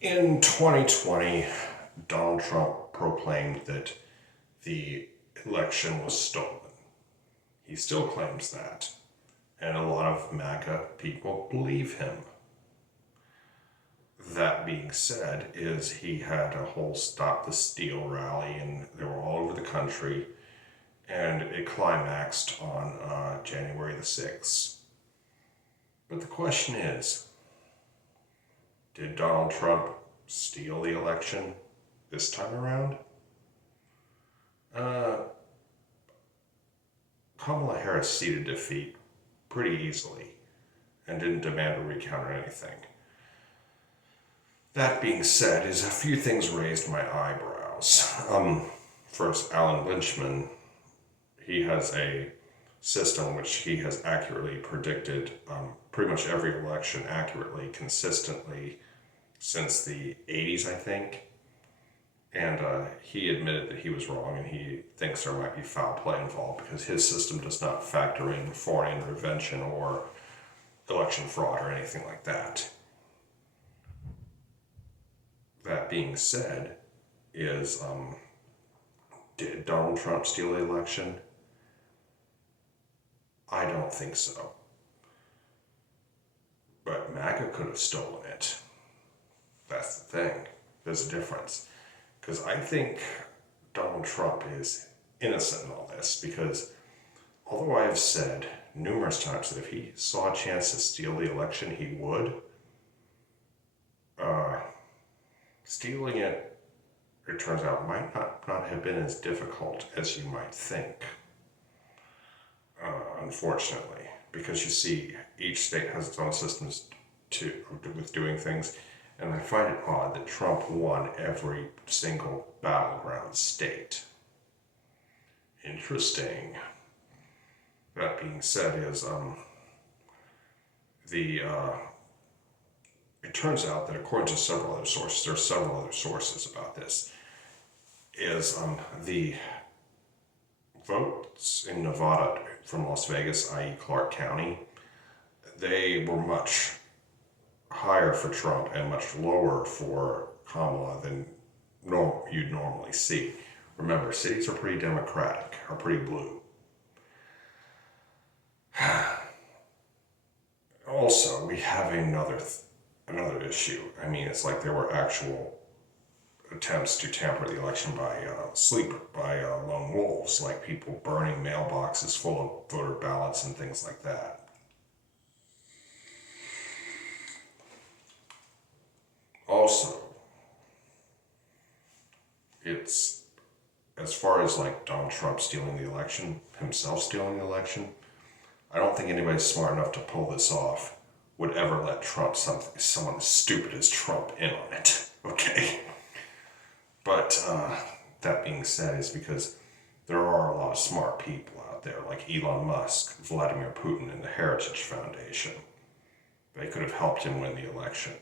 In 2020, Donald Trump proclaimed that the election was stolen. He still claims that, and a lot of MAGA people believe him. That being said, is he had a whole Stop the Steal rally, and they were all over the country, and it climaxed on January the 6th. But the question is, did Donald Trump steal the election this time around? Kamala Harris ceded defeat pretty easily and didn't demand a recount or anything. That being said, is a few things raised my eyebrows. First, Alan Lynchman, he has a system which he has accurately predicted pretty much every election accurately, consistently since the 80s, I think. And he admitted that he was wrong, and he thinks there might be foul play involved because his system does not factor in foreign intervention or election fraud or anything like that. That being said, is did Donald Trump steal the election? I don't think so. But MAGA could have stolen it. That's the thing. There's a difference. Because I think Donald Trump is innocent in all this, because although I have said numerous times that if he saw a chance to steal the election, he would, stealing it, it turns out, might not have been as difficult as you might think, unfortunately. Because you see, each state has its own systems with doing things. And I find it odd that Trump won every single battleground state. Interesting. That being said, is it turns out that according to several other sources, there are several other sources about this, is the votes in Nevada from Las Vegas, i.e. Clark County, they were much higher for Trump and much lower for Kamala than you'd normally see. Remember, cities are pretty Democratic, are pretty blue. Also, we have another issue. I mean, it's like there were actual attempts to tamper the election by lone wolves, like people burning mailboxes full of voter ballots and things like that. Also, it's, as far as like Donald Trump stealing the election, himself stealing the election, I don't think anybody smart enough to pull this off would ever let someone as stupid as Trump in on it, okay? But that being said, is because there are a lot of smart people out there, like Elon Musk, Vladimir Putin, and the Heritage Foundation. They could have helped him win the election.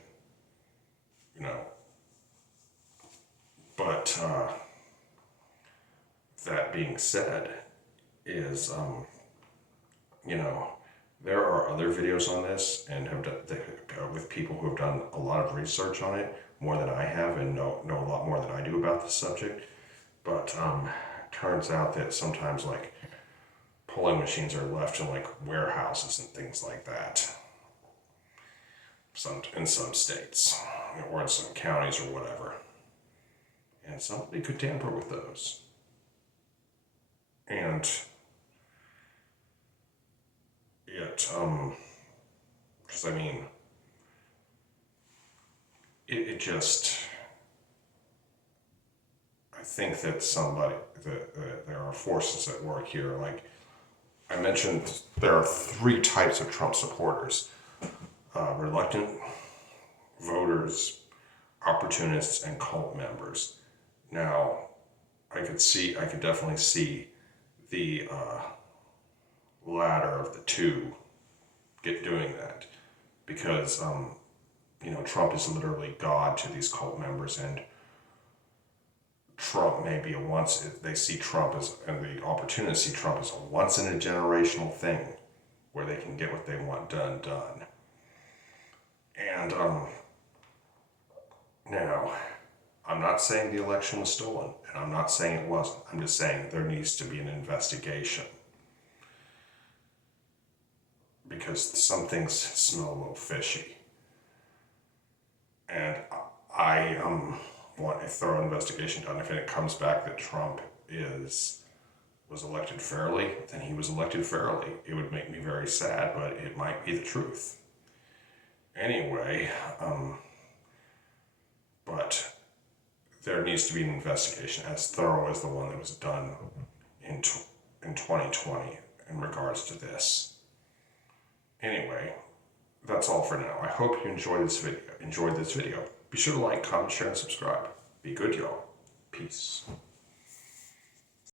You know, but that being said, is there are other videos on this and have done with people who have done a lot of research on it, more than I have, and know a lot more than I do about the subject. But turns out that sometimes like polling machines are left in like warehouses and things like that. In some states, or in some counties or whatever. And somebody could tamper with those. And yet, because I mean, it just, I think that there are forces at work here. Like I mentioned, there are three types of Trump supporters. Reluctant voters, opportunists, and cult members. Now, I could definitely see the latter of the two doing that, because Trump is literally God to these cult members, and Trump may be they see Trump as, and the opportunists see Trump as a once in a generational thing where they can get what they want done. And Now, I'm not saying the election was stolen, and I'm not saying it wasn't. I'm just saying there needs to be an investigation. Because some things smell a little fishy. And I want a thorough investigation done. If it comes back that Trump was elected fairly, then he was elected fairly. It would make me very sad, but it might be the truth. Anyway, but there needs to be an investigation as thorough as the one that was done in 2020 in regards to this. Anyway, that's all for now. I hope you enjoyed this video. Be sure to like, comment, share, and subscribe. Be good, y'all. Peace.